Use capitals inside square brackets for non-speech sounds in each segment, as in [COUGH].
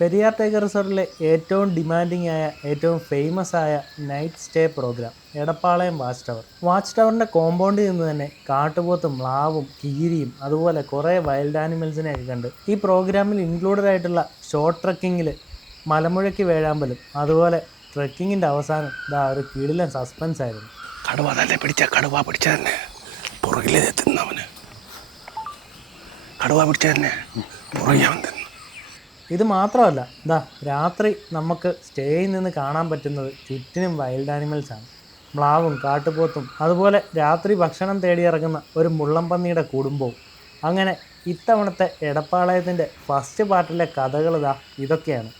Periyar tiger റിസോർട്ടിലെ ഏറ്റവും demanding ആയ ഏറ്റവും ഫേമസ് ആയ night stay programme Edappalayam watch tower. Watch ടവറിന്റെ കോമ്പൗണ്ടിൽ നിന്ന് തന്നെ കാട്ടുപോത്തും മ്ലാവും കീരിയും അതുപോലെ കുറേ വൈൽഡ് ആനിമൽസിനെയൊക്കെ കണ്ട് ഈ പ്രോഗ്രാമിൽ ഇൻക്ലൂഡഡ് ആയിട്ടുള്ള ഷോർട്ട് ട്രക്കിങ്ങിൽ മലമുഴക്കി വേഴാമ്പലും അതുപോലെ ട്രക്കിങ്ങിന്റെ അവസാനം ഇതാ ഒരു കീഴിലെ സസ്പെൻസ് ആയിരുന്നു. കടുവ തന്നെ പിടിച്ച കടുവ പിടിച്ച തന്നെ. പുറകിലേ കടുവ പിടിച്ച പുറകെ തിന്നു. ഇത് മാത്രമല്ല എന്താ രാത്രി നമുക്ക് സ്റ്റേയിൽ നിന്ന് കാണാൻ പറ്റുന്നത് ചുറ്റിനും വൈൽഡ് ആനിമൽസാണ് മ്ലാവും കാട്ടുപോത്തും അതുപോലെ രാത്രി ഭക്ഷണം തേടിയിറങ്ങുന്ന ഒരു മുള്ളംപന്നിയുടെ കുടുംബവും. അങ്ങനെ ഇത്തവണത്തെ എടപ്പാളയത്തിന്റെ ഫസ്റ്റ് പാർട്ടിലെ കഥകൾ ഇതാ ഇതൊക്കെയാണ്.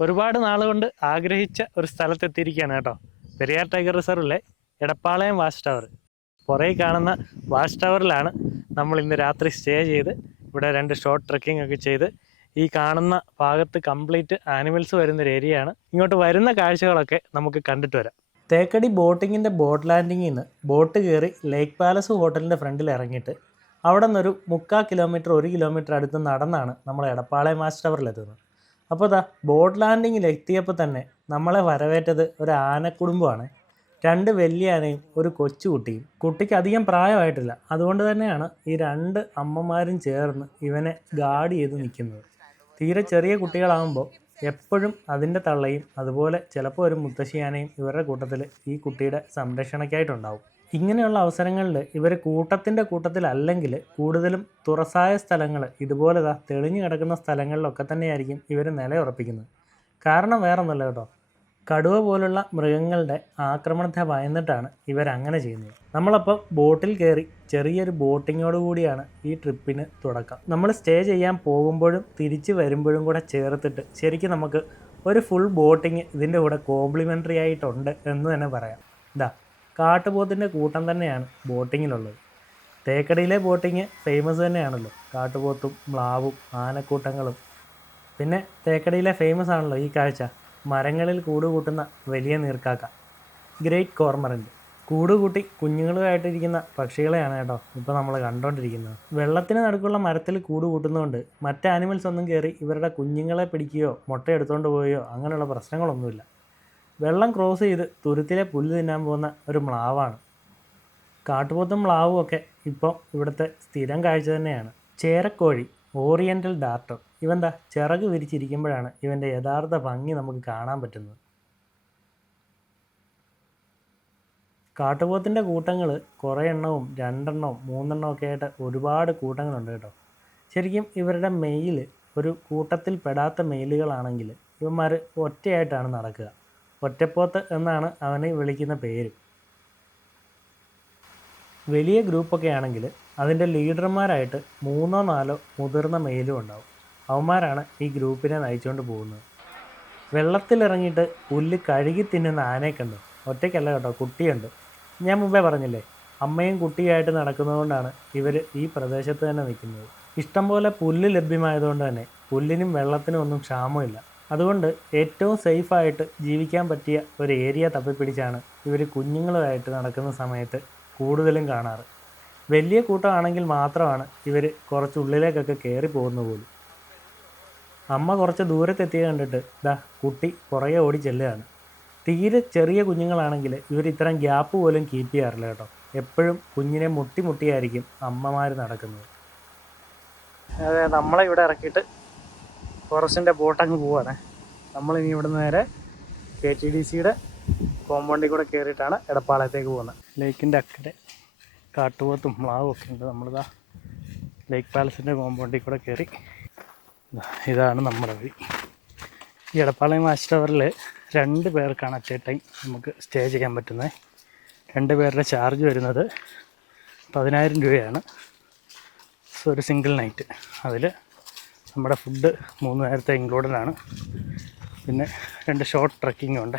ഒരുപാട് നാളുകൊണ്ട് ആഗ്രഹിച്ച ഒരു സ്ഥലത്തെത്തിയിരിക്കുകയാണ് കേട്ടോ. പെരിയാർ ടൈഗർ റിസർവിലെ എടപ്പാളയം വാച്ച് ടവർ. പുറകെ കാണുന്ന വാച്ച് ടവറിലാണ് നമ്മൾ ഇന്ന് രാത്രി സ്റ്റേ ചെയ്ത് ഇവിടെ രണ്ട് ഷോർട്ട് ട്രക്കിംഗ് ഒക്കെ ചെയ്ത് ഈ കാണുന്ന ഭാഗത്ത് കംപ്ലീറ്റ് ആനിമൽസ് വരുന്ന ഒരു ഏരിയയാണ് ഇങ്ങോട്ട് വരുന്ന കാഴ്ചകളൊക്കെ നമുക്ക് കണ്ടിട്ട് വരാം. തേക്കടി ബോട്ടിങ്ങിന്റെ ബോട്ട് ലാൻഡിങ്ങിൽ നിന്ന് ബോട്ട് കയറി ലേക്ക് പാലസ് ഹോട്ടലിന്റെ ഫ്രണ്ടിൽ ഇറങ്ങിയിട്ട് അവിടെ നിന്നൊരു മുക്കാൽ കിലോമീറ്റർ ഒരു കിലോമീറ്റർ അടുത്ത് നടന്നാണ് നമ്മൾ എടപ്പാളയം ടവറിൽ ടവറിലെത്തുന്നത് അപ്പോൾ ദാ ബോട്ട് ലാൻഡിങ്ങിൽ എത്തിയപ്പോൾ തന്നെ നമ്മളെ വരവേറ്റത് ഒരു ആനക്കുടുംബമാണ്. രണ്ട് വലിയ ആനയും ഒരു കൊച്ചുകുട്ടിയും. കുട്ടിക്ക് അധികം പ്രായമായിട്ടില്ല. അതുകൊണ്ട് തന്നെയാണ് ഈ രണ്ട് അമ്മമാരും ചേർന്ന് ഇവനെ ഗാർഡ് ചെയ്ത് നിൽക്കുന്നത്. തീരെ ചെറിയ കുട്ടികളാകുമ്പോൾ എപ്പോഴും അതിന്റെ തള്ളയും അതുപോലെ ചിലപ്പോൾ ഒരു മുത്തശ്ശിയാനയും ഇവരുടെ കൂട്ടത്തിൽ ഈ കുട്ടിയുടെ സംരക്ഷണയ്ക്കായിട്ടുണ്ടാവും. ഇങ്ങനെയുള്ള അവസരങ്ങളിൽ ഇവർ കൂട്ടത്തിന്റെ കൂട്ടത്തിലല്ലെങ്കിൽ കൂടുതലും തുറസായ സ്ഥലങ്ങൾ ഇതുപോലെ തെളിഞ്ഞു കിടക്കുന്ന സ്ഥലങ്ങളിലൊക്കെ തന്നെയായിരിക്കും ഇവർ നിലയുറപ്പിക്കുന്നത്. കാരണം വേറെ ഒന്നുമല്ല കേട്ടോ. കടുവ പോലുള്ള മൃഗങ്ങളുടെ ആക്രമണത്തെ ഭയന്നിട്ടാണ് ഇവരങ്ങനെ ചെയ്യുന്നത്. നമ്മളപ്പോൾ ബോട്ടിൽ കയറി ചെറിയൊരു ബോട്ടിങ്ങോട് കൂടിയാണ് ഈ ട്രിപ്പിന് തുടക്കം. നമ്മൾ സ്റ്റേ ചെയ്യാൻ പോകുമ്പോഴും തിരിച്ച് വരുമ്പോഴും കൂടെ ചേർത്തിട്ട് ശരിക്കും നമുക്ക് ഒരു ഫുൾ ബോട്ടിങ് ഇതിന്റെ കൂടെ കോംപ്ലിമെന്ററി ആയിട്ടുണ്ട് എന്ന് തന്നെ പറയാം. ഇതാ കാട്ടുപോത്തിന്റെ കൂട്ടം തന്നെയാണ് ബോട്ടിങ്ങിലുള്ളത്. തേക്കടിയിലെ ബോട്ടിങ് ഫേമസ് തന്നെയാണല്ലോ. കാട്ടുപോത്തും മ്ലാവും ആനക്കൂട്ടങ്ങളും. പിന്നെ തേക്കടിയിലെ ഫേമസ് ആണല്ലോ ഈ കാഴ്ച. മരങ്ങളിൽ കൂടുകൂട്ടുന്ന വലിയ നീർക്കാക്ക. ഗ്രേറ്റ് കോർമറന്റ് കൂടുകൂട്ടി കുഞ്ഞുങ്ങളുമായിട്ടിരിക്കുന്ന പക്ഷികളെയാണ് കേട്ടോ ഇപ്പോൾ നമ്മൾ കണ്ടുകൊണ്ടിരിക്കുന്നത് വെള്ളത്തിന് നടുക്കുള്ള മരത്തിൽ കൂട് കൂട്ടുന്നതുകൊണ്ട് മറ്റ് ആനിമൽസ് ഒന്നും കയറി ഇവരുടെ കുഞ്ഞുങ്ങളെ പിടിക്കുകയോ മുട്ട എടുത്തുകൊണ്ട് പോവുകയോ അങ്ങനെയുള്ള പ്രശ്നങ്ങളൊന്നുമില്ല. വെള്ളം ക്രോസ് ചെയ്ത് തുരുത്തിലെ പുല്ല് തിന്നാൻ പോകുന്ന ഒരു മ്ലാവാണ്. കാട്ടുപോത്തും മ്ലാവും ഒക്കെ ഇപ്പോൾ ഇവിടുത്തെ സ്ഥിരം കാഴ്ച തന്നെയാണ്. ചേരക്കോഴി ഓറിയന്റൽ ഡാർട്ടർ ഇവന്താ ചിറക് വിരിച്ചിരിക്കുമ്പോഴാണ് ഇവന്റെ യഥാർത്ഥ ഭംഗി നമുക്ക് കാണാൻ പറ്റുന്നത്. കാട്ടുപോത്തിന്റെ കൂട്ടങ്ങൾ കുറേ എണ്ണവും രണ്ടെണ്ണവും മൂന്നെണ്ണവും ഒക്കെ ആയിട്ട് ഒരുപാട് കൂട്ടങ്ങളുണ്ട് കേട്ടോ. ശരിക്കും ഇവരുടെ മെയിൽ ഒരു കൂട്ടത്തിൽ പെടാത്ത മെയിലുകളാണെങ്കിൽ ഇവന്മാർ ഒറ്റയായിട്ടാണ് നടക്കുക. ഒറ്റപ്പോത്ത് എന്നാണ് അവനെ വിളിക്കുന്ന പേര്. വലിയ ഗ്രൂപ്പൊക്കെ ആണെങ്കിൽ അതിന്റെ ലീഡർമാരായിട്ട് മൂന്നോ നാലോ മുതിർന്ന മെയിലും ഉണ്ടാവും. അവന്മാരാണ് ഈ ഗ്രൂപ്പിനെ നയിച്ചുകൊണ്ട് പോകുന്നത്. വെള്ളത്തിലിറങ്ങിയിട്ട് പുല്ല് കഴുകി തിന്നുന്ന ആനയെ കണ്ടു. ഒറ്റയ്ക്കല്ല കേട്ടോ കുട്ടിയുണ്ട്. ഞാൻ മുമ്പേ പറഞ്ഞില്ലേ അമ്മയും കുട്ടിയായിട്ട് നടക്കുന്നതുകൊണ്ടാണ് ഇവർ ഈ പ്രദേശത്ത് തന്നെ നിൽക്കുന്നത്. ഇഷ്ടംപോലെ പുല്ല് ലഭ്യമായതുകൊണ്ട് തന്നെ പുല്ലിനും വെള്ളത്തിനും ഒന്നും ക്ഷാമമില്ല. അതുകൊണ്ട് ഏറ്റവും സേഫായിട്ട് ജീവിക്കാൻ പറ്റിയ ഒരു ഏരിയ തപ്പിപ്പിടിച്ചാണ് ഇവർ കുഞ്ഞുങ്ങളുമായിട്ട് നടക്കുന്ന സമയത്ത് കൂടുതലും കാണാറ്. വലിയ കൂട്ടമാണെങ്കിൽ മാത്രമാണ് ഇവർ കുറച്ച് ഉള്ളിലേക്കൊക്കെ കയറി പോകുന്ന പോലും. അമ്മ കുറച്ച് ദൂരത്തെത്തിയത് കണ്ടിട്ട് ദാ കുട്ടി പുറകെ ഓടി ചെല്ലുകയാണ്. തീരെ ചെറിയ കുഞ്ഞുങ്ങളാണെങ്കിൽ ഇവർ ഇത്തരം ഗ്യാപ്പ് പോലും കീപ്പ് ചെയ്യാറില്ല കേട്ടോ. എപ്പോഴും കുഞ്ഞിനെ മുട്ടി മുട്ടിയായിരിക്കും അമ്മമാർ നടക്കുന്നത്. അതെ നമ്മളെ ഇവിടെ ഇറക്കിയിട്ട് ഫോറസ്റ്റിന്റെ ബോട്ടങ്ങ് പോവാണ്. നമ്മളിനി ഇവിടെ നേരെ കെ ടി ഡി സിയുടെ കോമ്പൗണ്ടിൽ കൂടെ കയറിയിട്ടാണ് എടപ്പാളയത്തേക്ക് പോകുന്നത്. ലേക്കിന്റെ അക്കരെ കാട്ടുപോത്തും മ്ലാവും ഒക്കെ ഉണ്ട്. നമ്മളിതാ ലേക്ക് പാലസിന്റെ കോമ്പൗണ്ടിൽ കൂടെ കയറി ഇതാണ് നമ്മുടെ വഴി. ഈ എടപ്പാളയം വാച്ച് ടവറിൽ രണ്ട് പേർക്കാണ് അറ്റ് എ ടൈം നമുക്ക് സ്റ്റേ ചെയ്യാൻ പറ്റുന്നത്. രണ്ട് പേരുടെ ചാർജ് വരുന്നത് പതിനായിരം രൂപയാണ്. സോ ഒരു സിംഗിൾ നൈറ്റ് അതിൽ നമ്മുടെ ഫുഡ് മൂന്ന് നേരത്തെ ഇൻക്ലൂഡഡ് ആണ്. പിന്നെ രണ്ട് ഷോർട്ട് ട്രക്കിംഗ് ഉണ്ട്.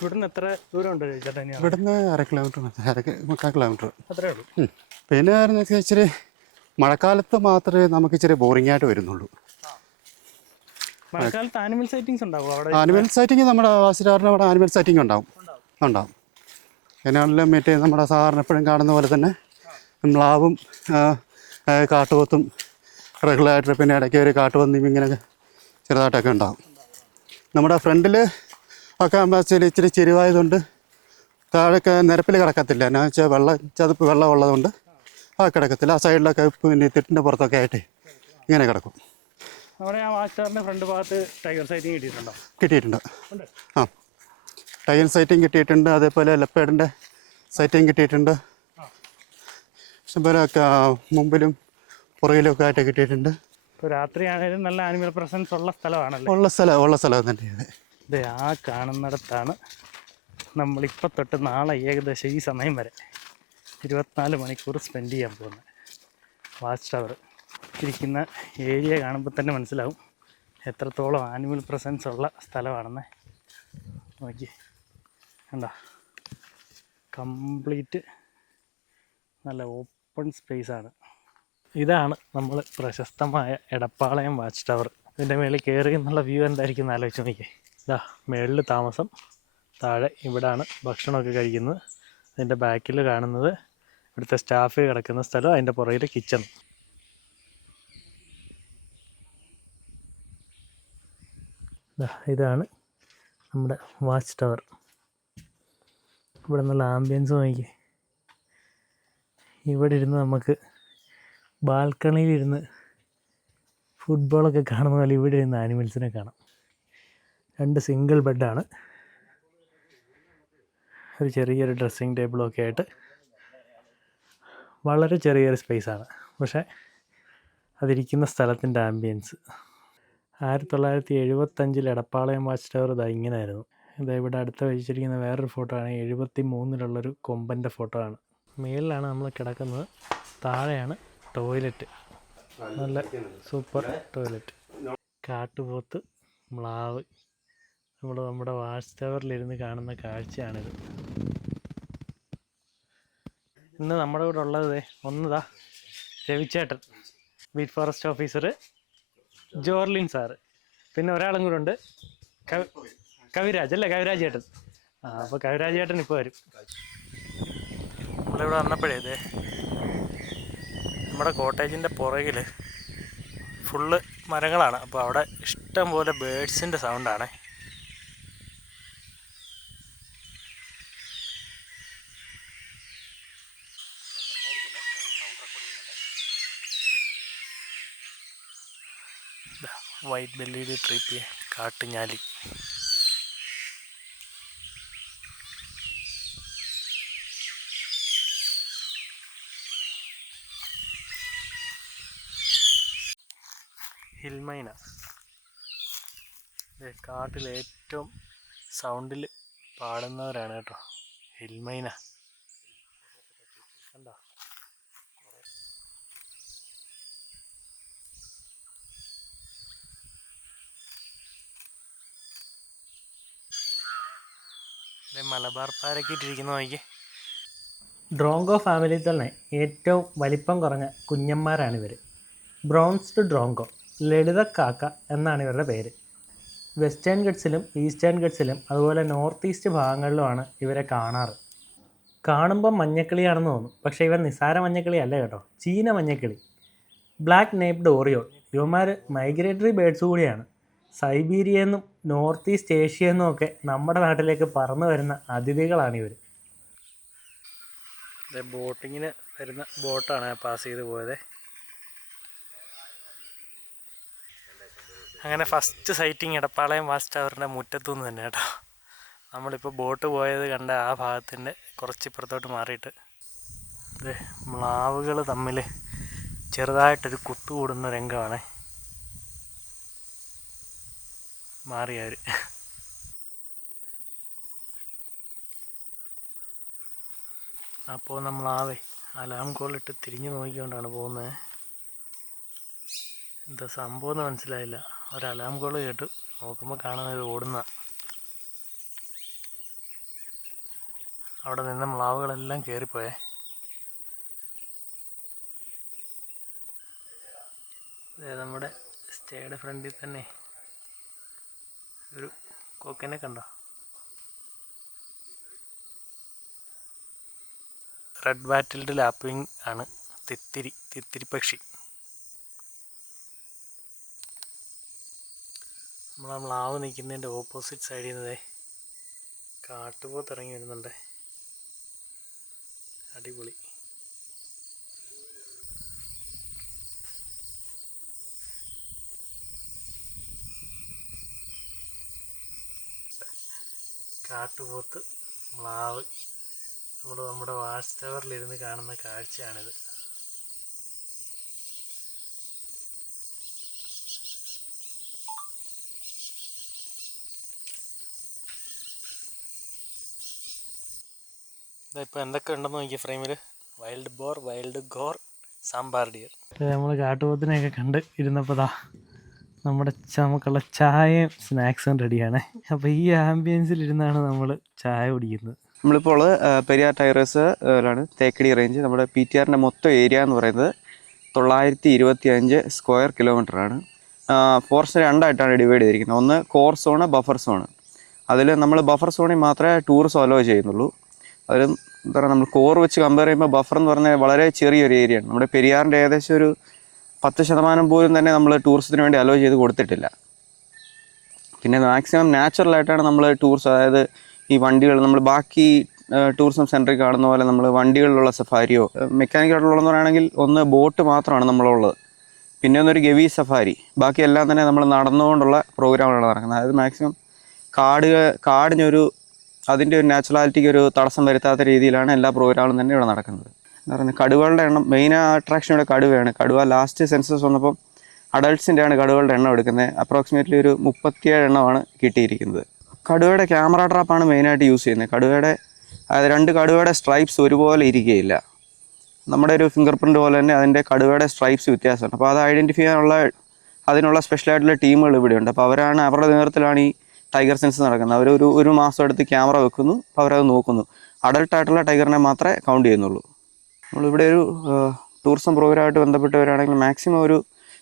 ഇവിടുന്ന് എത്ര ദൂരം ചേട്ടാ ഇനി? ഇവിടുന്ന് അര കിലോമീറ്റർ അര മുക്കാൽ കിലോമീറ്റർ അത്രേ ഉള്ളൂ. പിന്നെ ഇച്ചിരി മഴക്കാലത്ത് മാത്രമേ നമുക്ക് ഇച്ചിരി ബോറിംഗ് ആയിട്ട് വരുന്നുള്ളൂ. മഴക്കാലത്ത് ആനിമൽ ഉണ്ടാവും അവിടെ? ആനിമൽ സൈറ്റിങ് നമ്മുടെ വാസിരാറിന് അവിടെ ആനിമൽ സൈറ്റിംഗ് ഉണ്ടാവും. ഉണ്ടാവും. എന്നാണെങ്കിലും മറ്റേ നമ്മുടെ സാധാരണ എപ്പോഴും കാണുന്ന പോലെ തന്നെ മ്ലാവും കാട്ടുപോത്തും റെഗുലറായിട്ട് പിന്നെ ഇടയ്ക്ക് ഒരു കാട്ടുപന്നിയും ഇങ്ങനെ ചെറുതായിട്ടൊക്കെ ഉണ്ടാവും. നമ്മുടെ ഫ്രണ്ടിൽ ഒക്കെ ആകുമ്പോൾ ഇച്ചിരി ഇച്ചിരി ചെരുവായതുകൊണ്ട് താഴേക്ക് നിരപ്പിൽ കിടക്കത്തില്ല. എന്നാ വെച്ചാൽ വെള്ളം ചതുപ്പ് വെള്ളം ഉള്ളതുകൊണ്ട് ആ കിടക്കത്തില്ല. ആ സൈഡിലൊക്കെ പിന്നെ തിട്ടിന്റെ പുറത്തൊക്കെ ആയിട്ട് ഇങ്ങനെ കിടക്കും. നമ്മുടെ ആ വാച്ച് ടവറിന്റെ ഫ്രണ്ട് ഭാഗത്ത് ടൈഗർ സൈറ്റിംഗ് കിട്ടിയിട്ടുണ്ടോ? കിട്ടിയിട്ടുണ്ട്. ആ. ടൈഗർ സൈറ്റിംഗ് കിട്ടിയിട്ടുണ്ട് അതേപോലെ ലെപ്പേഡിന്റെ സൈറ്റിംഗ് കിട്ടിയിട്ടുണ്ട്. ഇഷ്ടംപോലെ മുമ്പിലും പുറകിലും ഒക്കെ ആയിട്ട് കിട്ടിയിട്ടുണ്ട്. ഇപ്പോൾ രാത്രിയാണെങ്കിലും നല്ല ആനിമൽ പ്രസൻസ് ഉള്ള സ്ഥലമാണല്ലോ? ഉള്ള സ്ഥലം ഉള്ള സ്ഥലം തന്നെയാണ് ഇത്. ആ കാണുന്നിടത്താണ് നമ്മളിപ്പോൾ തൊട്ട് നാളെ ഏകദേശം ഈ സമയം വരെ ഇരുപത്തിനാല് മണിക്കൂർ സ്പെൻഡ് ചെയ്യാൻ പോകുന്നത്. വാച്ച് ടവർ ഇരിക്കുന്ന ഏരിയ കാണുമ്പോൾ തന്നെ മനസ്സിലാവും. എത്രത്തോളം ആനിമൽ പ്രസൻസ് ഉള്ള സ്ഥലമാണെന്ന്. നോക്കി എന്താ കംപ്ലീറ്റ് നല്ല ഓപ്പൺ സ്പേസ് ആണ്. ഇതാണ് നമ്മൾ പ്രശസ്തമായ എടപ്പാളയം വാച്ച് ടവർ ഇതിന്റെ മേളിൽ കയറി എന്നുള്ള വ്യൂ എന്തായിരിക്കും ആലോചിച്ച് നോക്കിയേ. ഇതാ മേളിൽ താമസം താഴെ ഇവിടാണ് ഭക്ഷണമൊക്കെ കഴിക്കുന്നത്. അതിന്റെ ബാക്കിൽ കാണുന്നത് ഇവിടുത്തെ സ്റ്റാഫ് കിടക്കുന്ന സ്ഥലം അതിന്റെ പുറകിൽ കിച്ചൺ ഇതാണ് നമ്മുടെ വാച്ച് ടവർ. ഇവിടെ നല്ല ആംബിയൻസ് നോക്കി ഇവിടെ ഇരുന്ന് നമുക്ക് ബാൽക്കണിയിലിരുന്ന് ഫുട്ബോളൊക്കെ കാണുന്ന പോലെ ഇവിടെ ഇരുന്ന് ആനിമൽസിനെ കാണാം. രണ്ട് സിംഗിൾ ബെഡാണ് ഒരു ചെറിയൊരു ഡ്രസ്സിങ് ടേബിളൊക്കെ ആയിട്ട് വളരെ ചെറിയൊരു സ്പേസാണ് പക്ഷേ അതിരിക്കുന്ന സ്ഥലത്തിന്റെ ആംബിയൻസ് ആയിരത്തി തൊള്ളായിരത്തി എഴുപത്തഞ്ചിൽ എടപ്പാളയം വാച്ച് ടവർ ഇതാ ഇങ്ങനെയായിരുന്നു ഇതാ ഇവിടെ അടുത്ത് വെച്ചിരിക്കുന്ന വേറൊരു ഫോട്ടോ ആണ്. എഴുപത്തി മൂന്നിലുള്ളൊരു കൊമ്പന്റെ ഫോട്ടോ ആണ്. മേളിലാണ് നമ്മൾ കിടക്കുന്നത്. താഴെയാണ് ടോയ്ലറ്റ്. നല്ല സൂപ്പർ ടോയ്ലറ്റ്. കാട്ടുപോത്ത് മ്ലാവ്. നമ്മൾ നമ്മുടെ വാച്ച് ടവറിലിരുന്ന് കാണുന്ന കാഴ്ചയാണിത്. ഇന്ന് നമ്മുടെ കൂടെ ഉള്ളത് ഒന്നതാ രവിച്ചേട്ടൻ. Beat forest officer Jorlin sir പിന്നെ ഒരാളും കൂടെ ഉണ്ട്. കവിരാജ് അല്ലേ? കവിരാജ് ചേട്ടൻ ആ അപ്പോൾ കവിരാജ് ചേട്ടൻ ഇപ്പോൾ വരും. നമ്മളിവിടെ വന്നപ്പോഴേ നമ്മുടെ കോട്ടേജിന്റെ പുറകിൽ ഫുള്ള് മരങ്ങളാണ്. അപ്പോൾ അവിടെ ഇഷ്ടം പോലെ ബേഡ്സിന്റെ സൗണ്ടാണ് വൈറ്റ് ബെല്ലിയുടെ ട്രിപ്പ് കാട്ടുഞാലി ഹിൽമൈന കാട്ടിൽ ഏറ്റവും സൗണ്ടിൽ പാടുന്നവരാണ് കേട്ടോ. ഹിൽമൈന കണ്ടോ? ദേ പാരയ്ക്ക് ഇട്ടിരിക്കുന്ന നോക്കി ഡ്രോങ്കോ ഫാമിലിയിൽ തന്നെ ഏറ്റവും വലിപ്പം കുറഞ്ഞ കുഞ്ഞന്മാരാണ് ഇവർ ബ്രോൺസ്ഡ് ഡ്രോങ്കോ ലളിത കാക്ക എന്നാണ് ഇവരുടെ പേര്. വെസ്റ്റേൺ ഗഡ്സിലും ഈസ്റ്റേൺ ഗഡ്സിലും അതുപോലെ നോർത്ത് ഈസ്റ്റ് ഭാഗങ്ങളിലുമാണ് ഇവരെ കാണാറ്. കാണുമ്പോൾ മഞ്ഞക്കിളിയാണെന്ന് തോന്നും പക്ഷേ ഇവർ നിസാര മഞ്ഞക്കിളി അല്ല കേട്ടോ ചീന മഞ്ഞക്കിളി. ബ്ലാക്ക് നേപ്ഡ് ഓറിയോൾ ഇവന്മാർ മൈഗ്രേറ്ററി ബേഡ്സ് കൂടിയാണ്. സൈബീരിയയിൽ എന്നും നോർത്ത് ഈസ്റ്റ് ഏഷ്യ എന്നും ഒക്കെ നമ്മുടെ നാട്ടിലേക്ക് പറന്നു വരുന്ന അതിഥികളാണ് ഇവർ ബോട്ടിങ്ങിന് വരുന്ന ബോട്ടാണ് പാസ് ചെയ്ത് പോയത്. അങ്ങനെ ഫസ്റ്റ് സൈറ്റിംഗ് എടപ്പാളയം വാച്ച് ടവറിന്റെ മുറ്റത്തു നിന്ന് തന്നെ കേട്ടോ. നമ്മളിപ്പോൾ ബോട്ട് പോയത് കണ്ട ആ ഭാഗത്തിന്റെ കുറച്ച് ഇപ്പുറത്തോട്ട് മാറിയിട്ട്. മ്ലാവുകൾ തമ്മിൽ ചെറുതായിട്ടൊരു കുത്തുകൂടുന്ന രംഗമാണ്. മാറിയവർ അപ്പോൾ നമ്മൾ ആവേ അലാം കോളിട്ട് തിരിഞ്ഞു നോക്കിക്കൊണ്ടാണ് പോകുന്നത് എന്താ സംഭവം എന്ന് മനസ്സിലായില്ല. ഒരു അലാം കോൾ കേട്ടു നോക്കുമ്പോൾ കാണുന്നത് ഓടുന്ന. അവിടെ നിന്ന് മ്ലാവുകളെല്ലാം കയറിപ്പോയേ നമ്മുടെ സ്റ്റേയുടെ ഫ്രണ്ടിൽ തന്നെ ഒരു കൊക്കനെ കണ്ടോ? റെഡ് ബാറ്റിൽഡ് ലാപ്പിംഗ് ആണ്. തിത്തിരി തിത്തിരി പക്ഷി. നമ്മളെ മ്ലാവ് നിൽക്കുന്നതിന്റെ ഓപ്പോസിറ്റ് സൈഡിൽ നിന്നേ കാട്ടുപോത്തിറങ്ങി വരുന്നുണ്ട് വരുന്നുണ്ടേ. അടിപൊളി. കാട്ടുപോത്ത് മ്ലാവ്. നമ്മൾ നമ്മുടെ വാച്ച് ടവറിലിരുന്ന് കാണുന്ന കാഴ്ചയാണിത്. ഇതിപ്പോൾ എന്തൊക്കെ ഉണ്ടെന്ന് നോക്കിയ ഫ്രെയിമിൽ wild boar wild gaur sambar deer നമ്മൾ കാട്ടുപോത്തിനെയൊക്കെ കണ്ട് ഇരുന്നപ്പോൾ നമ്മുടെ നമുക്കുള്ള ചായയും സ്നാക്സും റെഡിയാണ്. അപ്പോൾ ഈ ആംബിയൻസിൽ ഇരുന്നാണ് നമ്മൾ ചായ കുടിക്കുന്നത്. നമ്മളിപ്പോൾ പെരിയാർ ടൈറേഴ്സ് ആണ് തേക്കടി റേഞ്ച് നമ്മുടെ പി ടി ആറിന്റെ മൊത്തം ഏരിയ എന്ന് പറയുന്നത് തൊള്ളായിരത്തി ഇരുപത്തി അഞ്ച് സ്ക്വയർ കിലോമീറ്ററാണ് ഫോറസ്റ്റ് രണ്ടായിട്ടാണ് ഡിവൈഡ് ചെയ്തിരിക്കുന്നത്. ഒന്ന് കോർ സോണ് ബഫർ സോണ് അതിൽ നമ്മൾ ബഫർ സോണിൽ മാത്രമേ ടൂറിസം അലോ ചെയ്യുന്നുള്ളൂ. അതിലും എന്താ പറയുക നമ്മൾ കോർ വെച്ച് കമ്പയർ ചെയ്യുമ്പോൾ ബഫർ എന്ന് പറഞ്ഞാൽ വളരെ ചെറിയൊരു ഏരിയയാണ് നമ്മുടെ പെരിയാറിന്റെ ഏകദേശം ഒരു പത്ത് ശതമാനം പോലും തന്നെ നമ്മൾ ടൂറിസത്തിന് വേണ്ടി അലോ ചെയ്ത് കൊടുത്തിട്ടില്ല. പിന്നെ മാക്സിമം നാച്ചുറലായിട്ടാണ് നമ്മൾ ടൂറിസം അതായത് ഈ വണ്ടികൾ നമ്മൾ ബാക്കി ടൂറിസം സെന്ററിൽ കാണുന്ന പോലെ നമ്മൾ വണ്ടികളിലുള്ള സഫാരിയോ മെക്കാനിക്കലായിട്ടുള്ളതെന്ന് പറയുകയാണെങ്കിൽ ഒന്ന് ബോട്ട് മാത്രമാണ് നമ്മളുള്ളത്. പിന്നെ ഒന്നൊരു ഗവി സഫാരി ബാക്കി എല്ലാം തന്നെ നമ്മൾ നടന്നുകൊണ്ടുള്ള പ്രോഗ്രാമുകളാണ് നടക്കുന്നത്. അതായത് മാക്സിമം കാട് കാടിനൊരു അതിന്റെ ഒരു നാച്ചുറാലിറ്റിക്ക് ഒരു തടസ്സം വരുത്താത്ത രീതിയിലാണ് എല്ലാ പ്രോഗ്രാമുകളും തന്നെ ഇവിടെ നടക്കുന്നത്. എന്താ പറയുക കടുവകളുടെ എണ്ണം മെയിൻ അട്രാക്ഷൻ ഇവിടെ കടുവയാണ്. കടുവ ലാസ്റ്റ് സെൻസസ് വന്നപ്പം അഡൾട്ട്സിന്റെയാണ് കടുവകളുടെ എണ്ണം എടുക്കുന്നത്. അപ്രോക്സിമേറ്റ്ലി ഒരു മുപ്പത്തിയേഴ് എണ്ണമാണ് കിട്ടിയിരിക്കുന്നത്. കടുവയുടെ ക്യാമറ ട്രാപ്പാണ് മെയിനായിട്ട് യൂസ് ചെയ്യുന്നത്. കടുവയുടെ അതായത് രണ്ട് കടുവയുടെ സ്ട്രൈപ്സ് ഒരുപോലെ ഇരിക്കുകയില്ല. നമ്മുടെ ഒരു ഫിംഗർ പ്രിന്റ് പോലെ തന്നെ അതിന്റെ കടുവയുടെ സ്ട്രൈപ്സ് വ്യത്യാസമുണ്ട്. അപ്പോൾ അത് ഐഡന്റിഫൈ ചെയ്യാനുള്ള അതിനുള്ള സ്പെഷ്യലായിട്ടുള്ള ടീമുകൾ ഇവിടെയുണ്ട്. അപ്പോൾ അവരാണ് അവരുടെ നേതൃത്വത്തിലാണ് ഈ ടൈഗർ സെൻസ് നടക്കുന്നത്. അവർ ഒരു ഒരു മാസം എടുത്ത് ക്യാമറ വെക്കുന്നു. അപ്പോൾ അവരത് നോക്കുന്നു. അഡൾട്ടായിട്ടുള്ള ടൈഗറിനെ മാത്രമേ കൗണ്ട് ചെയ്യുന്നുള്ളൂ. നമ്മളിവിടെ ഒരു ടൂറിസം പ്രോഗ്രാമായിട്ട് ബന്ധപ്പെട്ടവരാണെങ്കിൽ മാക്സിമം ഒരു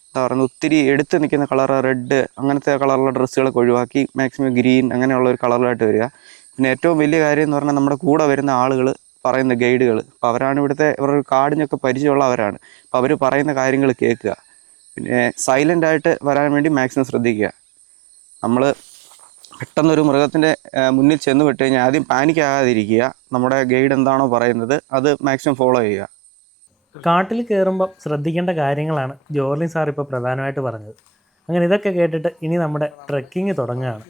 എന്താ പറയുന്നത് ഒത്തിരി എടുത്ത് നിൽക്കുന്ന കളർ റെഡ് അങ്ങനത്തെ കളറുള്ള ഡ്രസ്സുകളൊക്കെ ഒഴിവാക്കി മാക്സിമം ഗ്രീൻ അങ്ങനെയുള്ള ഒരു കളറിലായിട്ട് വരിക. പിന്നെ ഏറ്റവും വലിയ കാര്യം എന്ന് പറഞ്ഞാൽ നമ്മുടെ കൂടെ വരുന്ന ആളുകൾ പറയുന്ന ഗൈഡുകൾ. അപ്പോൾ അവരാണ് ഇവിടുത്തെ ഇവരുടെ കാടിനൊക്കെ പരിചയമുള്ളവരാണ് അപ്പോൾ അവർ പറയുന്ന കാര്യങ്ങൾ കേൾക്കുക. പിന്നെ സൈലന്റ് ആയിട്ട് വരാൻ വേണ്ടി മാക്സിമം ശ്രദ്ധിക്കുക. നമ്മൾ പെട്ടെന്നൊരു മൃഗത്തിന്റെ മുന്നിൽ ചെന്ന് വിട്ട് കഴിഞ്ഞാൽ ആദ്യം പാനിക് ആകാതിരിക്കുക നമ്മുടെ ഗൈഡ് എന്താണോ പറയുന്നത് അത് മാക്സിമം ഫോളോ ചെയ്യുക. കാട്ടിൽ കയറുമ്പോൾ ശ്രദ്ധിക്കേണ്ട കാര്യങ്ങളാണ് ജോർലിൻ സാർ ഇപ്പോൾ പ്രധാനമായിട്ട് പറഞ്ഞത്. അങ്ങനെ ഇതൊക്കെ കേട്ടിട്ട് ഇനി നമ്മുടെ ട്രെക്കിംഗ് തുടങ്ങുകയാണ്.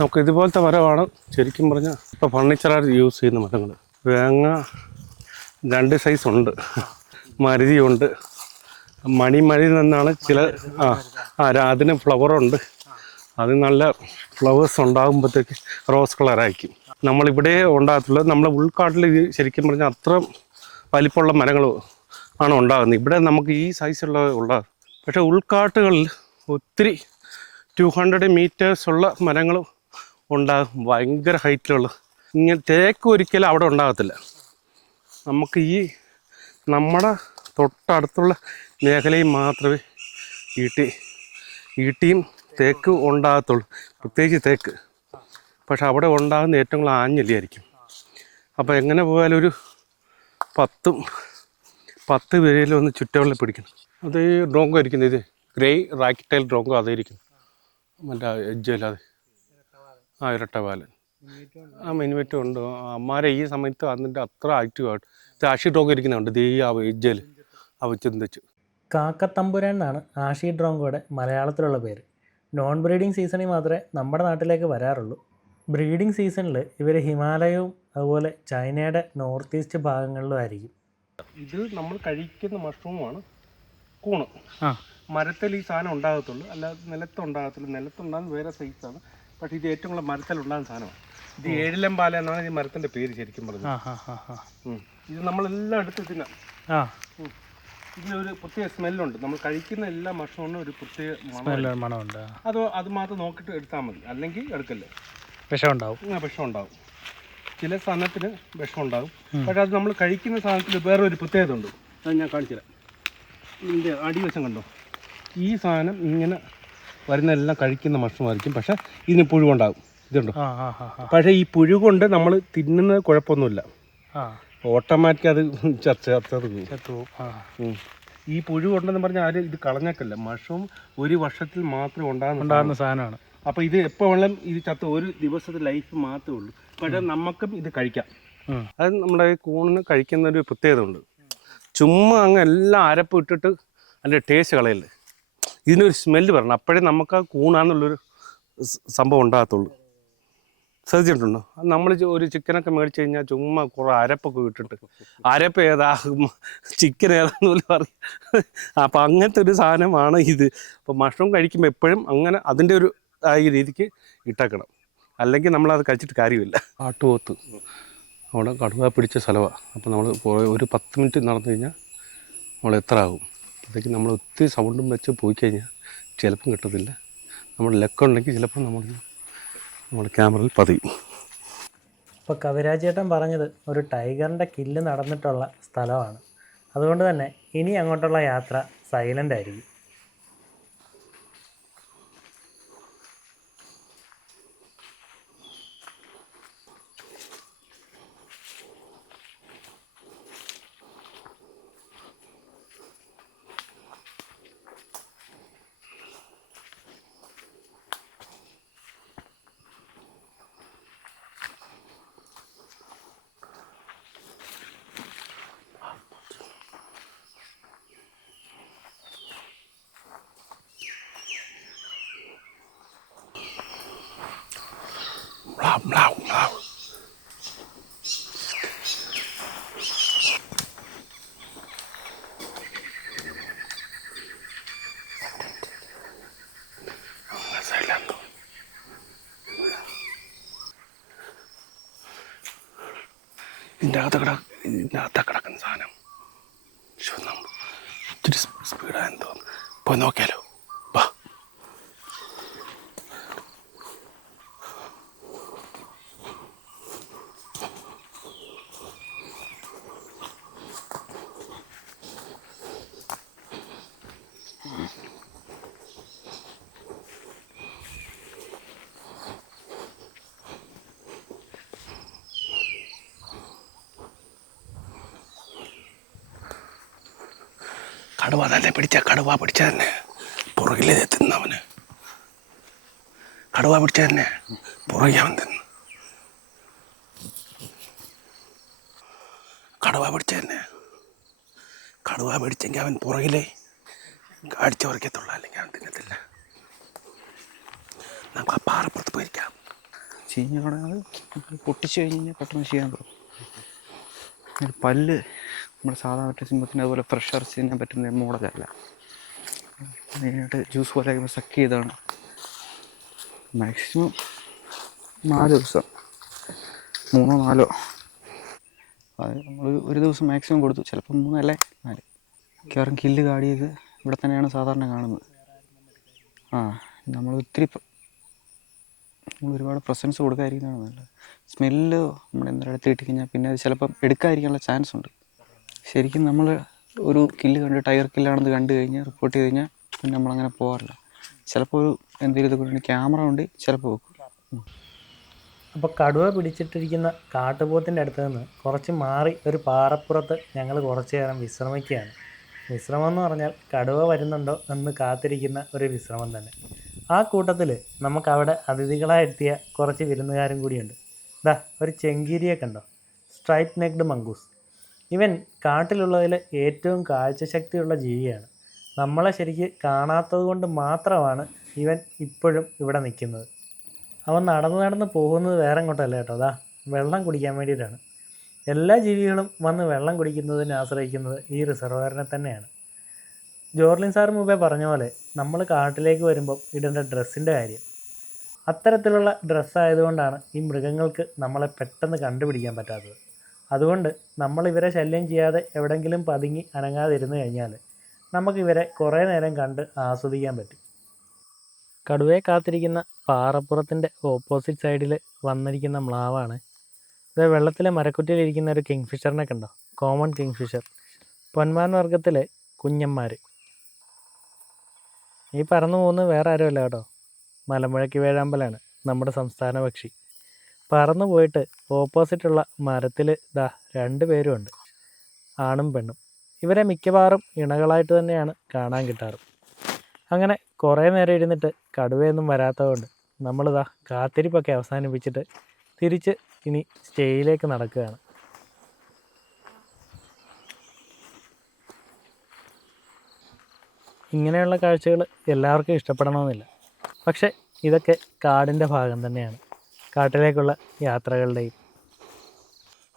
നമുക്ക് ഇതുപോലത്തെ മരമാണ് ശരിക്കും പറഞ്ഞാൽ ഇപ്പോൾ ഫർണിച്ചറായിട്ട് യൂസ് ചെയ്യുന്ന മരങ്ങൾ വേങ്ങ രണ്ട് സൈസ് ഉണ്ട്. മരുതിയുണ്ട്. മണിമഴയിൽ നിന്നാണ് ചില ആ ആ രാ- അതിന് ഫ്ലവറുണ്ട് അത് നല്ല ഫ്ലവേഴ്സ് ഉണ്ടാകുമ്പോഴത്തേക്ക് റോസ് കളറായിരിക്കും നമ്മളിവിടെ ഉണ്ടാകത്തുള്ളത് നമ്മളെ ഉൾക്കാട്ടിൽ ഇത് ശരിക്കും പറഞ്ഞാൽ അത്ര വലിപ്പമുള്ള മരങ്ങൾ ആണ് ഉണ്ടാകുന്നത്. ഇവിടെ നമുക്ക് ഈ സൈസുള്ള ഉണ്ടാകും പക്ഷെ ഉൾക്കാട്ടുകളിൽ ഒത്തിരി ടു ഹൺഡ്രഡ് മീറ്റേഴ്സ് ഉള്ള മരങ്ങൾ ഉണ്ടാകും. ഭയങ്കര ഹൈറ്റിലുള്ള ഇങ്ങനെ തേക്ക് ഒരിക്കലും അവിടെ ഉണ്ടാകത്തില്ല. നമുക്ക് ഈ നമ്മുടെ തൊട്ടടുത്തുള്ള മേഖലയിൽ മാത്രമേ ഈട്ടി ഈട്ടിയും തേക്ക് ഉണ്ടാകത്തുള്ളൂ. പ്രത്യേകിച്ച് തേക്ക്. പക്ഷെ അവിടെ ഉണ്ടാകുന്ന ഏറ്റവും കൂടുതൽ ആഞ്ഞലിയായിരിക്കും അപ്പോൾ എങ്ങനെ പോയാലും ഒരു പത്തും പത്ത് പേരിലും ഒന്ന് ചുറ്റവെള്ളം പിടിക്കണം. അത് ഈ ഡ്രോങ്കോ ഇരിക്കുന്നത് ഇത് ഗ്രേ റാക്കിറ്റൈൽ ഡ്രോങ്കോ അതേ ഇരിക്കുന്നു മറ്റേ എജ്ജല്ലാതെ ആ ഇരട്ടവാലൻ ആ മിനിമറ്റും ഉണ്ട്. അമ്മാരെ ഈ സമയത്ത് അതിന്റെ അത്ര ആക്റ്റീവായിട്ട് ആഷി ഡ്രോങ്കോ ഇരിക്കുന്നുണ്ട്. ദേ ആ എജ്ജൽ ആ ചിന്തിച്ച്. കാക്കത്തമ്പുരാൻ എന്നാണ് ആഷി ഡ്രോങ്കോയുടെ മലയാളത്തിലുള്ള പേര്. നോൺ ബ്രീഡിംഗ് സീസണിൽ മാത്രമേ നമ്മുടെ നാട്ടിലേക്ക് വരാറുള്ളൂ. ബ്രീഡിംഗ് സീസണിൽ ഇവർ ഹിമാലയവും അതുപോലെ ചൈനയുടെ നോർത്ത് ഈസ്റ്റ് ഭാഗങ്ങളിലും ആയിരിക്കും. ഇത് നമ്മൾ കഴിക്കുന്ന മഷ്റൂമാണ് കൂണ് ആ. മരത്തിൽ ഈ സാധനം ഉണ്ടാകത്തുള്ളൂ. അല്ലാതെ നിലത്തുണ്ടാകത്തുള്ളൂ നിലത്തുണ്ടാകുന്ന വേറെ സൈസാണ് പക്ഷേ ഇത് ഏറ്റവും കൂടുതൽ മരത്തിലുണ്ടാകുന്ന സാധനമാണ്. ഇത് ഏഴിലമ്പാല എന്നാണ് ഈ മരത്തിന്റെ പേര് ശരിക്കും പറഞ്ഞത്. ഇത് നമ്മളെല്ലാം എടുത്ത് തിന്നാം. ആ. ഇതിനൊരു പ്രത്യേക സ്മെല്ലുണ്ട്. നമ്മൾ കഴിക്കുന്ന എല്ലാ ഭക്ഷണവും ഒരു പ്രത്യേക മണം മണമുണ്ട്. അത് അത് മാത്രം നോക്കിട്ട് എടുത്താൽ മതി. അല്ലെങ്കിൽ എടുക്കല്ലേ? വിഷം ഉണ്ടാവും വിഷം ഉണ്ടാവും ചില സാധനത്തിന് വിഷം ഉണ്ടാവും പക്ഷെ അത് നമ്മൾ കഴിക്കുന്ന സാധനത്തിൽ വേറെ ഒരു പ്രത്യേകത ഉണ്ട്. അത് ഞാൻ കാണിച്ചുതരാം. ഇതിന്റെ അടിവശം കണ്ടോ? ഈ സാധനം ഇങ്ങനെ വരുന്ന എല്ലാം കഴിക്കുന്ന ഭക്ഷണമായിരിക്കും. പക്ഷെ ഇതിന് പുഴുവുണ്ടാകും. ഇതുണ്ടോ? പക്ഷേ ഈ പുഴു കൊണ്ട് നമ്മൾ തിന്നുന്നത് കുഴപ്പമൊന്നുമില്ല. ആ. ഓട്ടോമാറ്റിക് അത് ചർച്ച ചർച്ചത് പോകും ചത്തു പോവും. ആ. ഉം. ഈ പുഴു ഉണ്ടെന്ന് പറഞ്ഞാൽ ആരും ഇത് കളഞ്ഞക്കല്ല. മഷും ഒരു വർഷത്തിൽ മാത്രം ഉണ്ടാകുന്ന സാധനമാണ്. അപ്പോൾ ഇത് എപ്പോൾ വേണം ഇത് ചത്ത ഒരു ദിവസത്തെ ലൈഫ് മാത്രമേ ഉള്ളൂ. പക്ഷേ നമുക്കും ഇത് കഴിക്കാം. അത് നമ്മുടെ ഈ കൂണിന് കഴിക്കുന്ന ഒരു പ്രത്യേകത ഉണ്ട്. ചുമ്മാ അങ്ങ് എല്ലാം അരപ്പ് ഇട്ടിട്ട് അതിന്റെ ടേസ്റ്റ് കളയല്ലേ. ഇതിനൊരു സ്മെല്ല് വരണം അപ്പോഴേ നമുക്ക് ആ കൂണാന്നുള്ളൊരു സംഭവം ഉണ്ടാകത്തുള്ളൂ. ശ്രദ്ധിച്ചിട്ടുണ്ടോ? നമ്മൾ ഒരു ചിക്കനൊക്കെ മേടിച്ചു കഴിഞ്ഞാൽ ചുമ്മാ കുറേ അരപ്പൊക്കെ ഇട്ടിട്ട് അരപ്പ് ഏതാ? ചിക്കൻ ഏതാന്ന് പോലും അറിയാം [LAUGHS] അപ്പം അങ്ങനത്തെ ഒരു സാധനമാണ് ഇത്. അപ്പോൾ മഷ്റൂം കഴിക്കുമ്പോൾ എപ്പോഴും അങ്ങനെ അതിന്റെ ഒരു ആയ രീതിക്ക് ഇട്ടേക്കണം. അല്ലെങ്കിൽ നമ്മളത് കഴിച്ചിട്ട് കാര്യമില്ല. ആട്ടുപോത്ത്. അവിടെ കടുവ പിടിച്ച സ്ഥലമാണ് അപ്പോൾ നമ്മൾ ഒരു പത്ത് മിനിറ്റ് നടന്നു കഴിഞ്ഞാൽ നമ്മൾ എത്ര ആകും? അപ്പോഴത്തേക്ക് നമ്മൾ ഒത്തിരി സൗണ്ടും വെച്ച് പോയി കഴിഞ്ഞാൽ ചിലപ്പം കിട്ടത്തില്ല. നമ്മൾ ലക്കുണ്ടെങ്കിൽ ചിലപ്പം നമ്മൾ നമ്മുടെ ക്യാമറയിൽ പതിയും ഇപ്പോൾ കവിരാജേട്ടൻ പറഞ്ഞത് ഒരു ടൈഗറിന്റെ കില്ല് നടന്നിട്ടുള്ള സ്ഥലമാണ്. അതുകൊണ്ട് തന്നെ ഇനി അങ്ങോട്ടുള്ള യാത്ര സൈലന്റ് ആയിരിക്കും. ഇതിന്റെ അകത്ത് കിട ഇതിന്റെ അകത്ത് കിടക്കുന്ന സാധനം. പക്ഷെ ഒന്നും ഒത്തിരി സ്പീഡായെന്ന് തോന്നുന്നു. പോയി നോക്കിയാലോ? കടുവ തന്നെ പിടിച്ച കടുവ പിടിച്ച തന്നെ പുറകിലേ തിന്നവന് കടുവ പിടിച്ച തന്നെ പുറകെ അവൻ തിന്നു. കടുവ പിടിച്ച തന്നെ. കടുവ പിടിച്ചെങ്കിൽ അവൻ പുറകിലെ അടിച്ചു പറിക്കത്തുള്ളൂ അല്ലെങ്കിൽ അവൻ തിന്നത്തില്ല. നമുക്ക് ആ പാറപ്പുറത്ത് പോയിരിക്കാം. ചീഞ്ഞ കടങ്ങൾ പൊട്ടിച്ചു കഴിഞ്ഞ് കഴിഞ്ഞാൽ പെട്ടെന്ന് ചെയ്യാൻ പറ്റും പല്ല് നമ്മുടെ സാധാ മറ്റേ സിംഹത്തിന് അതുപോലെ ഫ്രഷ് ഇറച്ചി തിന്നാൻ പറ്റുന്ന മോഡലല്ല മെയിനായിട്ട് ജ്യൂസ് പോലെ സക്ക് ചെയ്താണ്. മാക്സിമം നാല് ദിവസം. മൂന്നോ നാലോ. അത് നമ്മൾ ഒരു ദിവസം മാക്സിമം കൊടുത്തു. ചിലപ്പോൾ മൂന്നല്ലേ നാല്. മിക്കവാറും കില്ല് കാടിയത് ഇവിടെ തന്നെയാണ് സാധാരണ കാണുന്നത്. ആ നമ്മൾ ഒത്തിരി നമ്മൾ ഒരുപാട് പ്രസൻസ് കൊടുക്കാതിരിക്കുന്നതാണ് നല്ലത്. സ്മെല്ല് നമ്മുടെ എന്താ അടുത്ത് കഴിഞ്ഞാൽ പിന്നെ അത് ചിലപ്പം എടുക്കാതിരിക്കാനുള്ള ചാൻസ് ഉണ്ട്. ശരിക്കും നമ്മൾ ഒരു കില്ല് കണ്ട് ടയർ കില്ലാണെന്ന് കണ്ടു കഴിഞ്ഞാൽ റിപ്പോർട്ട് ചെയ്ത് കഴിഞ്ഞാൽ പിന്നെ നമ്മളങ്ങനെ പോകാറില്ല ചിലപ്പോൾ ഒരു എന്തെങ്കിലും ഇത് കൊണ്ട് ക്യാമറ ഉണ്ട് ചിലപ്പോൾ വെക്കും. അപ്പോൾ കടുവ പിടിച്ചിട്ടിരിക്കുന്ന കാട്ടുപോത്തിന്റെ അടുത്ത് നിന്ന് കുറച്ച് മാറി ഒരു പാറപ്പുറത്ത് ഞങ്ങൾ കുറച്ച് നേരം വിശ്രമിക്കുകയാണ്. വിശ്രമം എന്ന് പറഞ്ഞാൽ കടുവ വരുന്നുണ്ടോ എന്ന് കാത്തിരിക്കുന്ന ഒരു വിശ്രമം തന്നെ. ആ കൂട്ടത്തിൽ നമുക്കവിടെ അതിഥികളായെത്തിയ കുറച്ച് വിരുന്നുകാരും കൂടിയുണ്ട്. ദാ ഒരു ചെങ്കീരിയെ കണ്ടോ? സ്ട്രൈപ്പ് നെക്ഡ് മങ്കൂസ് ഇവൻ കാട്ടിലുള്ളതിൽ ഏറ്റവും കാഴ്ചശക്തിയുള്ള ജീവിയാണ്. നമ്മളെ ശരിക്ക് കാണാത്തത് കൊണ്ട് മാത്രമാണ് ഇവൻ ഇപ്പോഴും ഇവിടെ നിൽക്കുന്നത്. അവൻ നടന്ന് നടന്ന് പോകുന്നത് വേറെ എങ്ങോട്ടല്ല കേട്ടോ? അതാ വെള്ളം കുടിക്കാൻ വേണ്ടിയിട്ടാണ്. എല്ലാ ജീവികളും വന്ന് വെള്ളം കുടിക്കുന്നതിനെ ആശ്രയിക്കുന്നത് ഈ റിസർവറിനെ തന്നെയാണ്. ജോർലിൻ സാർ മുമ്പേ പറഞ്ഞ പോലെ നമ്മൾ കാട്ടിലേക്ക് വരുമ്പോൾ ഇടേണ്ട ഡ്രസ്സിന്റെ കാര്യം. അത്തരത്തിലുള്ള ഡ്രസ്സായതുകൊണ്ടാണ് ഈ മൃഗങ്ങൾക്ക് നമ്മളെ പെട്ടെന്ന് കണ്ടുപിടിക്കാൻ പറ്റാത്തത്. അതുകൊണ്ട് നമ്മൾ ഇവരെ ശല്യം ചെയ്യാതെ എവിടെങ്കിലും പതുങ്ങി അനങ്ങാതിരുന്നു കഴിഞ്ഞാൽ നമുക്കിവരെ കുറേ നേരം കണ്ട് ആസ്വദിക്കാൻ പറ്റും. കടുവയെ കാത്തിരിക്കുന്ന പാറപ്പുറത്തിന്റെ ഓപ്പോസിറ്റ് സൈഡിൽ വന്നിരിക്കുന്ന മ്ലാവാണ്. ഇത് വെള്ളത്തിലെ മരക്കുറ്റിയിലിരിക്കുന്ന ഒരു കിങ്ഫിഷറിനെ കണ്ടോ? കോമൺ കിങ്ഫിഷർ പൊന്മാൻ വർഗത്തിലെ കുഞ്ഞന്മാർ. ഈ പറന്നു പോകുന്നത് വേറെ ആരുമല്ല കേട്ടോ. മലമ്പുഴയ്ക്ക് വേഴാമ്പലാണ് നമ്മുടെ സംസ്ഥാന പക്ഷി. പറന്നു പോയിട്ട് ഓപ്പോസിറ്റുള്ള മരത്തിൽ ദാ രണ്ട് പേരും ഉണ്ട് ആണും പെണ്ണും. ഇവരെ മിക്കവാറും ഇണകളായിട്ട് തന്നെയാണ് കാണാൻ കിട്ടാറ്. അങ്ങനെ കുറേ നേരം ഇരുന്നിട്ട് കടുവയൊന്നും വരാത്തതുകൊണ്ട് നമ്മളിതാ കാത്തിരിപ്പൊക്കെ അവസാനിപ്പിച്ചിട്ട് തിരിച്ച് ഇനി സ്റ്റേയിലേക്ക് നടക്കുകയാണ്. ഇങ്ങനെയുള്ള കാഴ്ചകൾ എല്ലാവർക്കും ഇഷ്ടപ്പെടണമെന്നില്ല. പക്ഷേ ഇതൊക്കെ കാടിന്റെ ഭാഗം തന്നെയാണ്. കാട്ടിലേക്കുള്ള യാത്രകളുടെയും.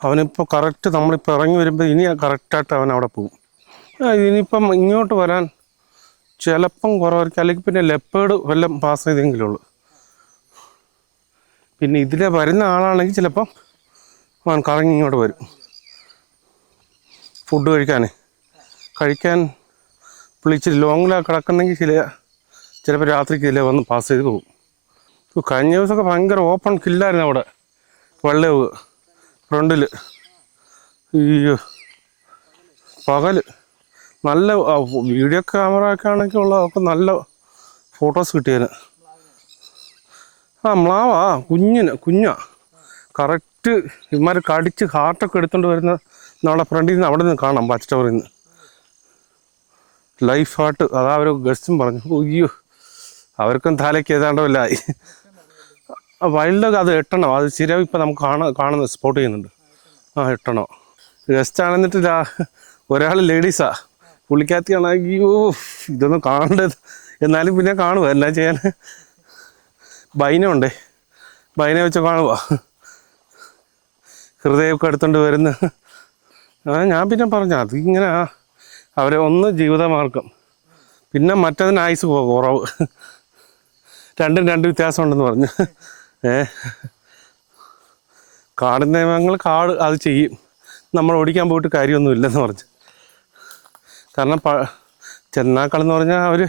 അവനിപ്പോൾ കറക്റ്റ് നമ്മളിപ്പോൾ ഇറങ്ങി വരുമ്പോൾ ഇനി കറക്റ്റായിട്ട് അവൻ അവിടെ പോകും ഇനിയിപ്പം ഇങ്ങോട്ട് വരാൻ ചിലപ്പം കുറവായിരിക്കും. അല്ലെങ്കിൽ പിന്നെ ലെപ്പേഡ് വല്ലതും പാസ് ചെയ്തെങ്കിലേ ഉള്ളൂ. പിന്നെ ഇതിലെ വരുന്ന ആളാണെങ്കിൽ ചിലപ്പം അവൻ കറങ്ങി ഇങ്ങോട്ട് വരും. ഫുഡ് കഴിക്കാനേ. കഴിക്കാൻ വിളിച്ച് ലോങ്ങിലാണ് കിടക്കുന്നെങ്കിൽ ചില ചിലപ്പോൾ രാത്രിക്ക് ഇതിലെ വന്ന് പാസ് ചെയ്ത് പോകും. കഴിഞ്ഞ ദിവസമൊക്കെ ഭയങ്കര ഓപ്പൺ കില്ലായിരുന്നു അവിടെ. വെള്ളവ് ഫ്രണ്ടിൽ അയ്യോ. പകൽ. നല്ല വീഡിയോ ക്യാമറ ഒക്കെ ആണെങ്കിൽ ഉള്ള ഒക്കെ നല്ല ഫോട്ടോസ് കിട്ടിയതിന് ആ മ്ലാവാ കുഞ്ഞിന് കുഞ്ഞാ. കറക്റ്റ് ഇമാർ കടിച്ച് ഹാർട്ടൊക്കെ എടുത്തുകൊണ്ട് വരുന്ന നമ്മളെ ഫ്രണ്ടിൽ നിന്ന് അവിടെ നിന്ന് കാണാം വാച്ച് ടവറിൽ നിന്ന് ലൈഫ് ഹാർട്ട് അതാ അവർ ഗസ്റ്റും പറഞ്ഞു. അയ്യോ. അവർക്കും തലയ്ക്ക് ഏതാണ്ടോ ആയി വൈൽഡ് അത് എട്ടണം? അത് സ്ഥിരം ഇപ്പം നമുക്ക് കാണാ കാണുന്ന സ്പോട്ട് ചെയ്യുന്നുണ്ട്. ആ എട്ടണം? ഗസ്റ്റ് ആണെന്നിട്ട് ഒരാൾ ലേഡീസാ പുള്ളിക്കകത്തിയാണ് അയ്യോ ഇതൊന്നും കാണേണ്ടത്. എന്നാലും പിന്നെ കാണുക എന്നാ ചെയ്യാൻ? ബൈനുണ്ടേ ബൈനെ വെച്ച് കാണുക ഹൃദയമൊക്കെ എടുത്തോണ്ട് വരുന്ന. ഞാൻ പിന്നെ പറഞ്ഞു അതിങ്ങനെ അവരെ ഒന്ന് ജീവിതമാർഗം പിന്നെ മറ്റതിന് ആയുസ് കുറവ്. രണ്ടും രണ്ട് വ്യത്യാസമുണ്ടെന്ന് പറഞ്ഞു. ഏ? കാട് നിയമങ്ങൾ കാട് അത് ചെയ്യും. നമ്മൾ ഓടിക്കാൻ പോയിട്ട് കാര്യമൊന്നുമില്ലെന്ന് പറഞ്ഞു. കാരണം പ ചെന്നാക്കളെന്ന് പറഞ്ഞാൽ അവർ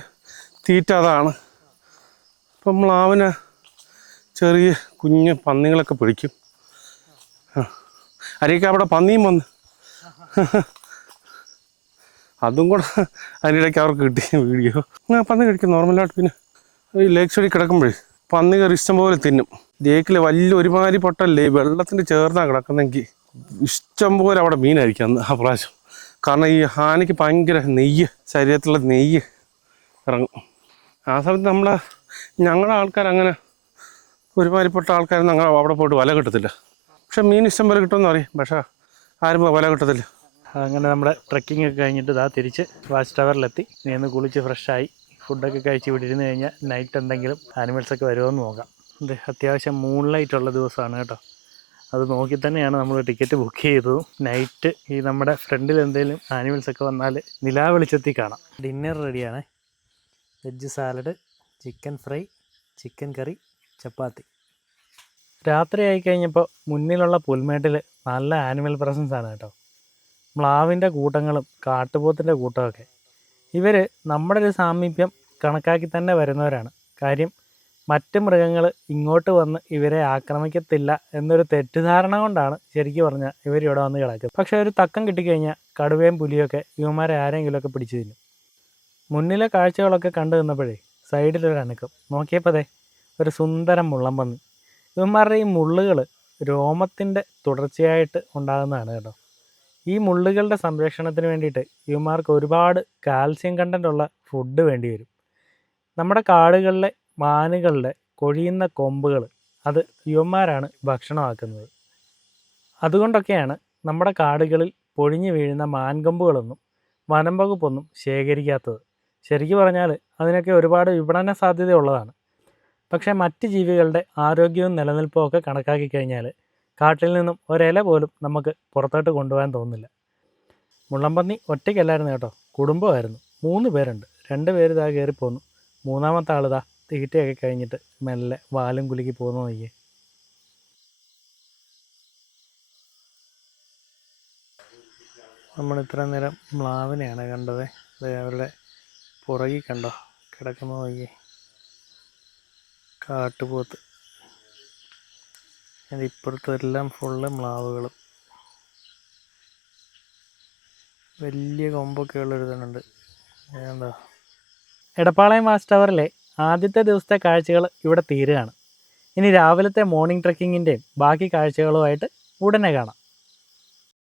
തീറ്റ അതാണ്. ഇപ്പം മ്ലാവിന് ചെറിയ കുഞ്ഞ് പന്നികളൊക്കെ പിടിക്കും. ആ. അരിയൊക്കെ അവിടെ പന്നിയും വന്ന്. അതും കൂടെ അതിനിടയ്ക്ക് അവർക്ക് കിട്ടിയ വീഡിയോ. ആ പന്നി കഴിക്കും നോർമലായിട്ട് പിന്നെ. ഈ ലേക്ക് സൈഡിൽ കിടക്കുമ്പോഴേ. പന്നി ഇഷ്ടം പോലെ തിന്നും. ലേക്കിൽ വലിയ ഒരുമാതിരി പൊട്ടല്ലേ? വെള്ളത്തിന്റെ ചേർന്നാണ് കിടക്കുന്നെങ്കിൽ ഇഷ്ടം പോലെ അവിടെ മീനായിരിക്കും അന്ന് ആ പ്രാവശ്യം. കാരണം ഈ ആനയ്ക്ക് ഭയങ്കര നെയ്യ് ശരീരത്തിലുള്ള നെയ്യ് ഇറങ്ങും. ആ സമയത്ത് നമ്മളെ ഞങ്ങളുടെ ആൾക്കാർ അങ്ങനെ ഒരുമാതിരിപ്പെട്ട ആൾക്കാരൊന്നും അങ്ങനെ അവിടെ പോയിട്ട് വല കിട്ടത്തില്ല. പക്ഷെ മീൻ ഇഷ്ടം പോലെ കിട്ടുമെന്ന് അറിയാം പക്ഷേ ആരും വല കിട്ടത്തില്ല. അങ്ങനെ നമ്മുടെ ട്രക്കിംഗ് ഒക്കെ കഴിഞ്ഞിട്ട് ഇതാ തിരിച്ച് വാച്ച് ടവറിലെത്തി. നീന്ന് കുളിച്ച് ഫ്രഷായി. ഫുഡൊക്കെ കഴിച്ച് വിട്ടിരുന്ന് കഴിഞ്ഞാൽ നൈറ്റ് എന്തെങ്കിലും ആനിമൽസ് ഒക്കെ വരുമോ എന്ന് നോക്കാം. ഇത് അത്യാവശ്യം മൂൺ ലൈറ്റ് ഉള്ള ദിവസമാണ് കേട്ടോ. അത് നോക്കി തന്നെയാണ് നമ്മൾ ടിക്കറ്റ് ബുക്ക് ചെയ്തതും. നൈറ്റ് ഈ നമ്മുടെ ഫ്രണ്ടിൽ എന്തെങ്കിലും ആനിമൽസ് ഒക്കെ വന്നാൽ നിലാ വെളിച്ചത്തിൽ കാണാം. ഡിന്നർ റെഡിയാണ് veg salad chicken fry chicken curry chapati. രാത്രി കഴിഞ്ഞപ്പോൾ മുന്നിലുള്ള പുൽമേട്ടിൽ നല്ല ആനിമൽ പ്രസൻസ് ആണ് കേട്ടോ. മ്ലാവിന്റെ കൂട്ടങ്ങളും കാട്ടുപോത്തിന്റെ കൂട്ടമൊക്കെ. ഇവർ നമ്മുടെ ഒരു സാമീപ്യം കണക്കാക്കി തന്നെ വരുന്നവരാണ്. കാര്യം മറ്റ് മൃഗങ്ങൾ ഇങ്ങോട്ട് വന്ന് ഇവരെ ആക്രമിക്കത്തില്ല എന്നൊരു തെറ്റിദ്ധാരണ കൊണ്ടാണ് ശരിക്കും പറഞ്ഞാൽ ഇവരിവിടെ വന്ന് കിടക്കുന്നത്. പക്ഷേ ഒരു തക്കം കിട്ടിക്കഴിഞ്ഞാൽ കടുവയും പുലിയൊക്കെ ഇവന്മാരെ ആരെങ്കിലുമൊക്കെ പിടിച്ചു തിന്നും. മുന്നിലെ കാഴ്ചകളൊക്കെ കണ്ടു നിന്നപ്പോഴേ സൈഡിലൊരു അനക്കം. നോക്കിയപ്പോൾ ദേ ഒരു സുന്ദരം മുള്ളം വന്നു ഇവന്മാരുടെ ഈ മുള്ളുകൾ രോമത്തിന്റെ തുടർച്ചയായിട്ട് ഉണ്ടാകുന്നതാണ് കേട്ടോ. ഈ മുള്ളുകളുടെ സംരക്ഷണത്തിന് വേണ്ടിയിട്ട് ഇവന്മാർക്ക് ഒരുപാട് കാൽസ്യം കണ്ടന്റ് ഉള്ള ഫുഡ് വേണ്ടി വരും. നമ്മുടെ കാടുകളിലെ മാനുകളുടെ കൊഴിയുന്ന കൊമ്പുകൾ അത് യുവന്മാരാണ് ഭക്ഷണമാക്കുന്നത്. അതുകൊണ്ടൊക്കെയാണ് നമ്മുടെ കാടുകളിൽ പൊഴിഞ്ഞു വീഴുന്ന മാൻകൊമ്പുകളൊന്നും വനം വകുപ്പൊന്നും ശേഖരിക്കാത്തത്. ശരിക്കു പറഞ്ഞാൽ അതിനൊക്കെ ഒരുപാട് വിപണന സാധ്യതയുള്ളതാണ്. പക്ഷേ മറ്റ് ജീവികളുടെ ആരോഗ്യവും നിലനിൽപ്പും ഒക്കെ കണക്കാക്കി കഴിഞ്ഞാൽ കാട്ടിൽ നിന്നും ഒരില പോലും നമുക്ക് പുറത്തോട്ട് കൊണ്ടുപോകാൻ തോന്നുന്നില്ല മുള്ളംപന്നി ഒറ്റയ്ക്കല്ലായിരുന്നു കേട്ടോ. കുടുംബമായിരുന്നു. മൂന്ന് പേരുണ്ട്. രണ്ട് പേര് ഇതാ കയറി പോന്നു മൂന്നാമത്തെ ആളിതാ തീറ്റയൊക്കെ കഴിഞ്ഞിട്ട് മെല്ലെ വാലും കുലുക്കി പോകുന്ന നോക്കിയേ. നമ്മൾ ഇത്ര നേരം മ്ലാവിനെയാണ് കണ്ടത്. അവരുടെ പുറകിൽ കണ്ടോ? കിടക്കുന്ന നോക്കി കാട്ടുപോത്ത്. അത് ഇപ്പുറത്തെല്ലാം ഫുള്ള് മ്ലാവുകളും. വലിയ കൊമ്പൊക്കെ ഉള്ളൊരിതുണ്ട് എന്താ എടപ്പാളയം വാച്ച് ടവറിലെ ആദ്യത്തെ ദിവസത്തെ കാഴ്ചകൾ ഇവിടെ തീരുകയാണ്. ഇനി രാവിലത്തെ മോർണിംഗ് ട്രക്കിങ്ങിന്റെയും ബാക്കി കാഴ്ചകളുമായിട്ട് ഉടനെ കാണാം.